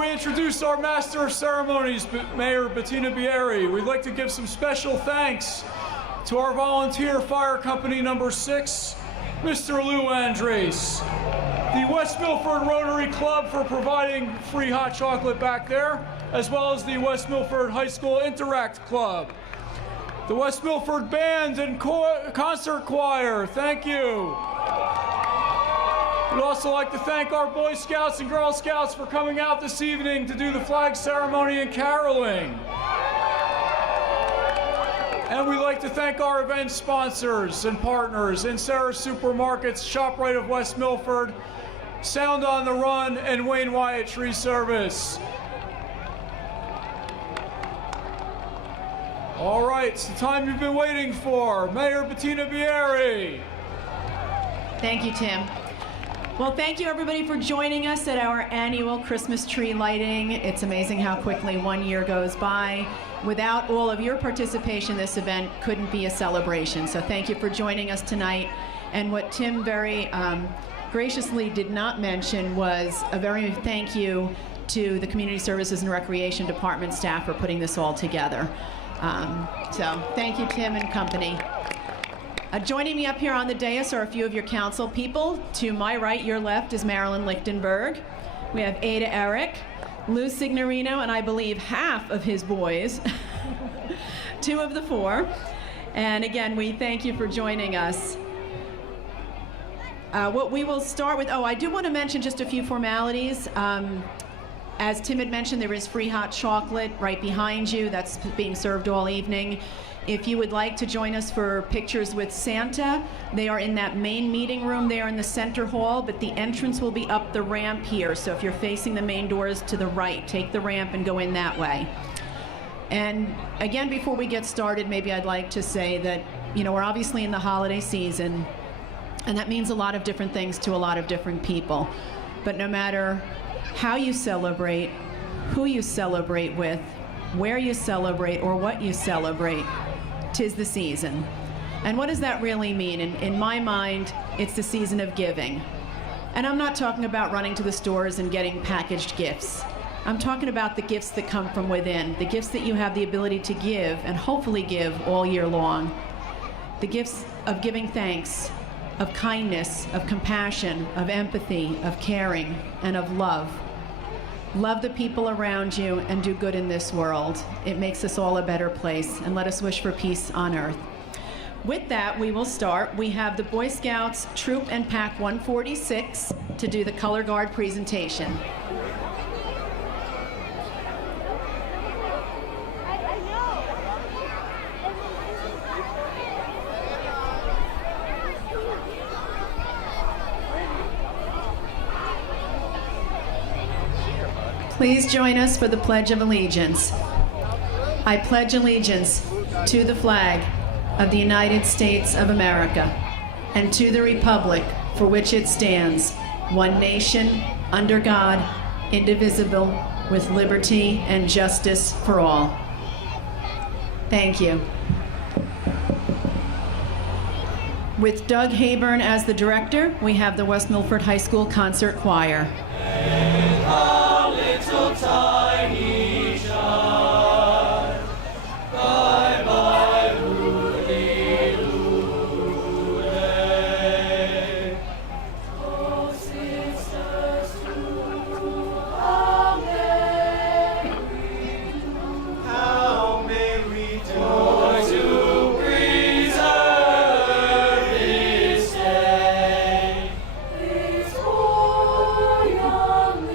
we introduce our Master of Ceremonies, Mayor Bettina Bieri, we'd like to give some special thanks to our volunteer fire company number 6, Mr. Lou Andres, the West Milford Rotary Club for providing free hot chocolate back there, as well as the West Milford High School Interact Club, the West Milford Band and Concert Choir, thank you. We'd also like to thank our Boy Scouts and Girl Scouts for coming out this evening to do the flag ceremony and caroling. And we'd like to thank our event sponsors and partners, Sarah Supermarkets, ShopRite of West Milford, Sound on the Run, and Wayne Wyatt Tree Service. All right, it's the time you've been waiting for. Mayor Bettina Bieri. Thank you, Tim. Well, thank you everybody for joining us at our annual Christmas tree lighting. It's amazing how quickly 1 year goes by. Without all of your participation, this event couldn't be a celebration. So thank you for joining us tonight. And what Tim very graciously did not mention was a very thank you to the Community Services and Recreation Department staff for putting this all together. So thank you, Tim and company. Joining me up here on the dais are a few of your council people. To my right, your left, is Marilyn Lichtenberg. We have Ada Eric, Lou Signorino, and I believe half of his boys, 2 of the 4. And again, we thank you for joining us. What we will start with, I do want to mention just a few formalities. As Tim had mentioned, there is free hot chocolate right behind you. That's being served all evening. If you would like to join us for pictures with Santa, they are in that main meeting room there in the center hall, but the entrance will be up the ramp here. So if you're facing the main doors to the right, take the ramp and go in that way. And again, before we get started, maybe I'd like to say that, we're obviously in the holiday season, and that means a lot of different things to a lot of different people. But no matter how you celebrate, who you celebrate with, where you celebrate, or what you celebrate, 'tis the season. And what does that really mean? In my mind, it's the season of giving. And I'm not talking about running to the stores and getting packaged gifts. I'm talking about the gifts that come from within, the gifts that you have the ability to give and hopefully give all year long. The gifts of giving thanks, of kindness, of compassion, of empathy, of caring, and of love. Love the people around you and do good in this world. It makes us all a better place, and let us wish for peace on earth. With that, we will start. We have the Boy Scouts Troop and Pack 146 to do the color guard presentation. Please join us for the Pledge of Allegiance. I pledge allegiance to the flag of the United States of America and to the republic for which it stands, one nation, under God, indivisible, with liberty and justice for all. Thank you. With Doug Hayburn as the director, we have the West Milford High School Concert Choir. Little tiny child, bye bye, Rudy Rudy. Oh, sisters, how may we do to preserve this day? This poor young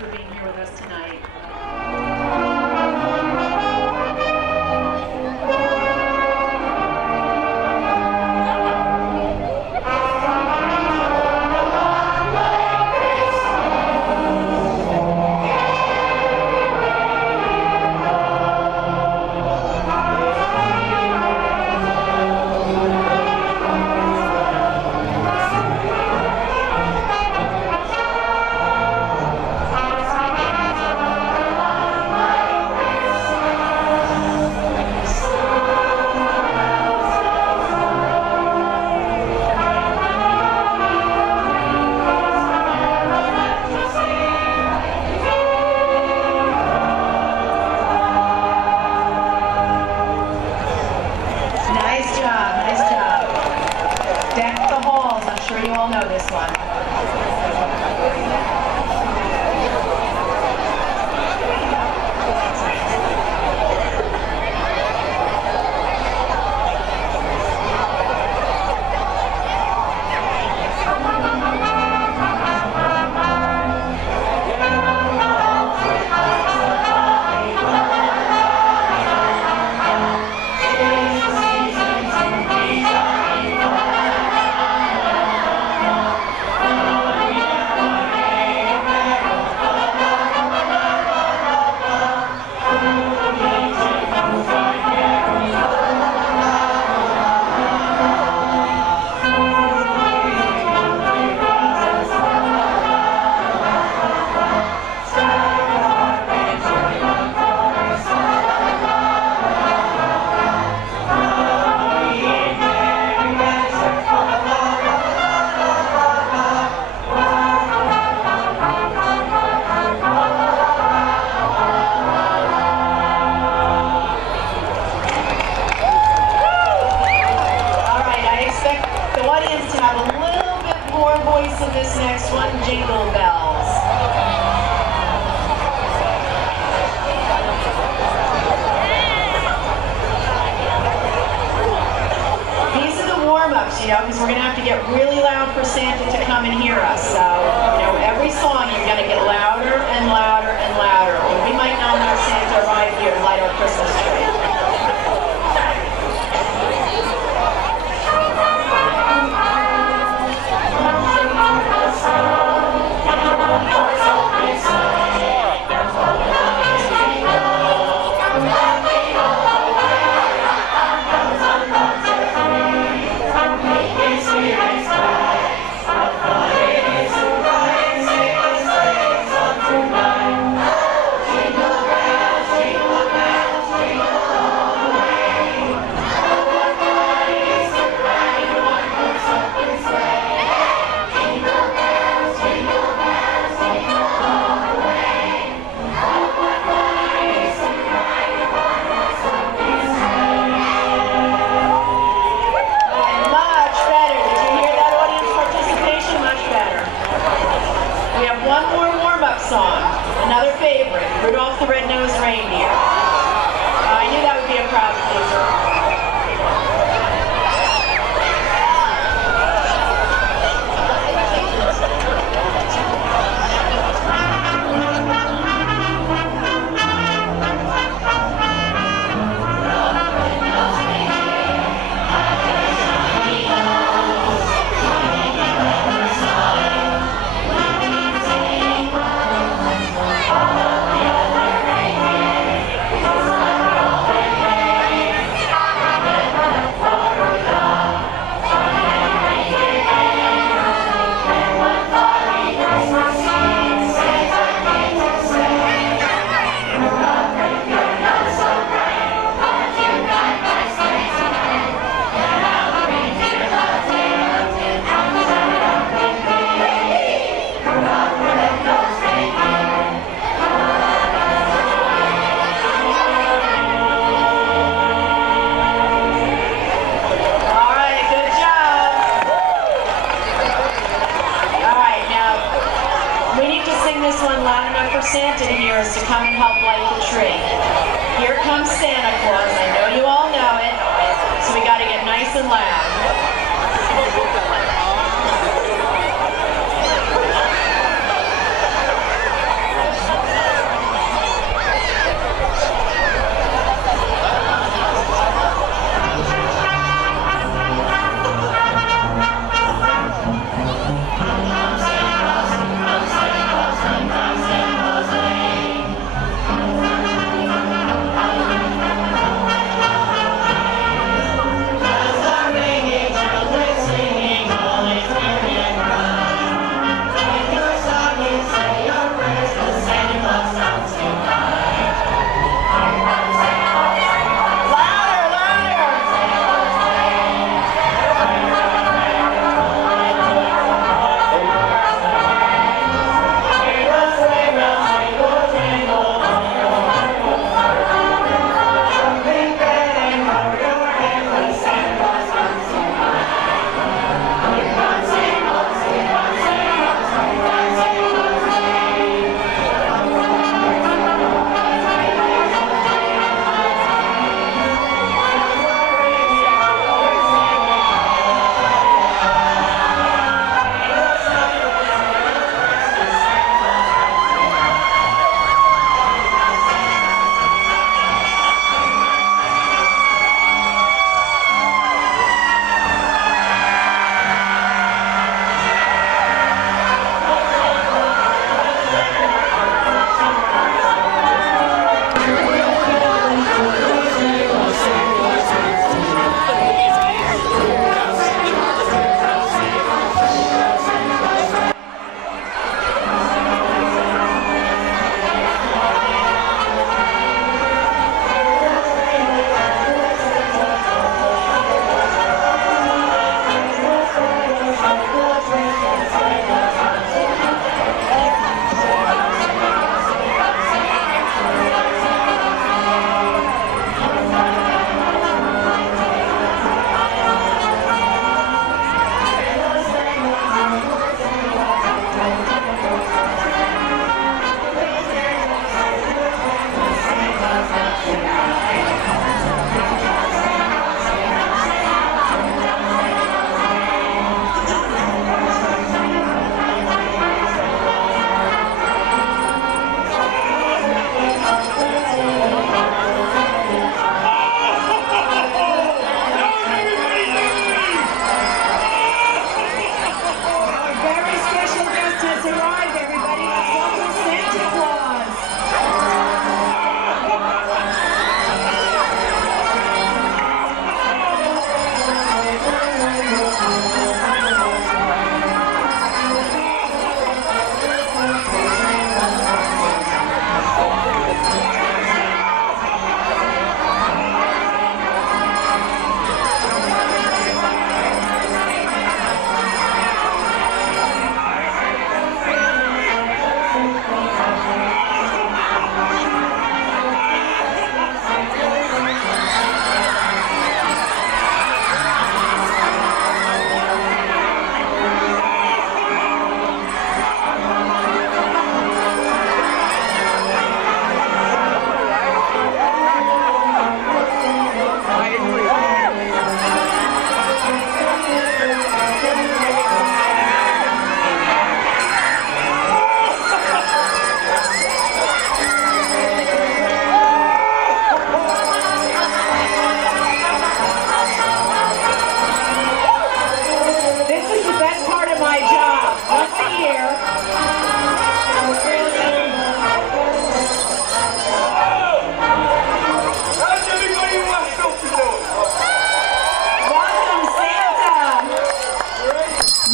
for being here with us tonight. Because we're going to have to get really loud for Santa to come and hear us. So, every song you're going to get louder and louder and louder, or we might not have Santa arrive here to light our Christmas tree. Santa to hear us to come and help light the tree. Here comes Santa Claus. I know you all know it, so we got to get nice and loud.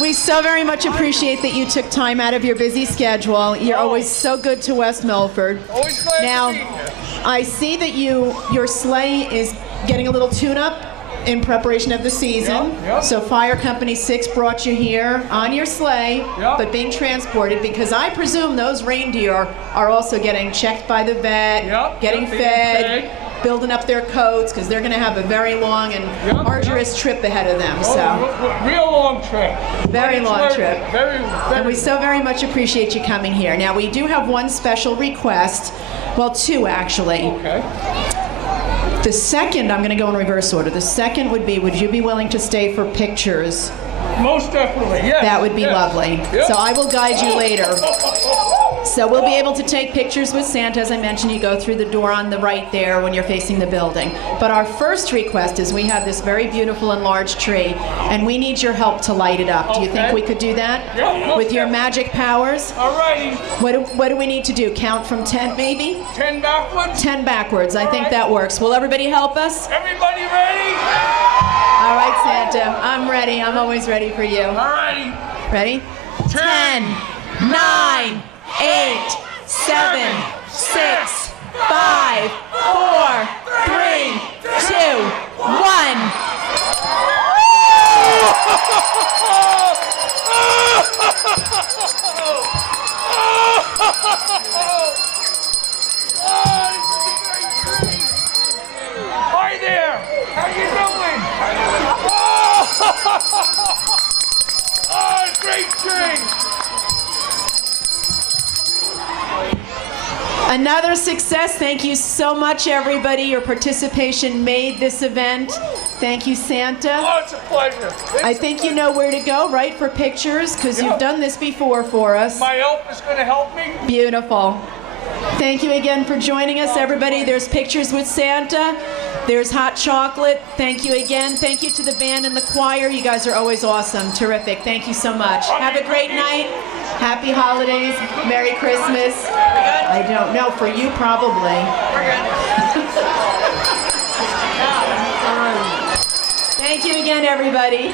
We so very much appreciate that you took time out of your busy schedule. You're always so good to West Milford. Always glad Now, to be here. I see that your sleigh is getting a little tune-up in preparation of the season. Yep. So Fire Company 6 brought you here on your sleigh, Yep. but being transported because I presume those reindeer are also getting checked by the vet, Yep. getting Yep, fed, building up their coats because they're going to have a very long and arduous trip ahead of them. So Real long trip. very long trip. Very, And we so very much appreciate you coming here. Now, we do have one special request. Well, two, actually. Okay. The second, I'm going to go in reverse order. The second would be, would you be willing to stay for pictures? Most definitely, yes. That would be yes. lovely. Yep. So I will guide you later. So we'll be able to take pictures with Santa. As I mentioned, you go through the door on the right there when you're facing the building. But our first request is we have this very beautiful and large tree, and we need your help to light it up. Do you think Okay. we could do that? Yeah, With your magic powers? All righty. What do we need to do? Count from 10 maybe? 10 backwards. 10 backwards. I think that works. Will everybody help us? Everybody ready? All right, Santa. I'm ready. I'm always ready for you. All righty. Ready? 10, 9, 8, 7, 6, 5, 4, 3, 2, 1. Hi there. How you doing? Oh, great tree. Another success. Thank you so much, everybody. Your participation made this event. Thank you, Santa. Oh, it's a pleasure. I think you know where to go, right, for pictures, because you've done this before for us. My elf is going to help me. Beautiful. Thank you again for joining us, everybody. There's pictures with Santa. There's hot chocolate. Thank you again. Thank you to the band and the choir. You guys are always awesome. Terrific. Thank you so much. Have a great night. Happy holidays. Merry Christmas. I don't know. For you, probably. Thank you again, everybody.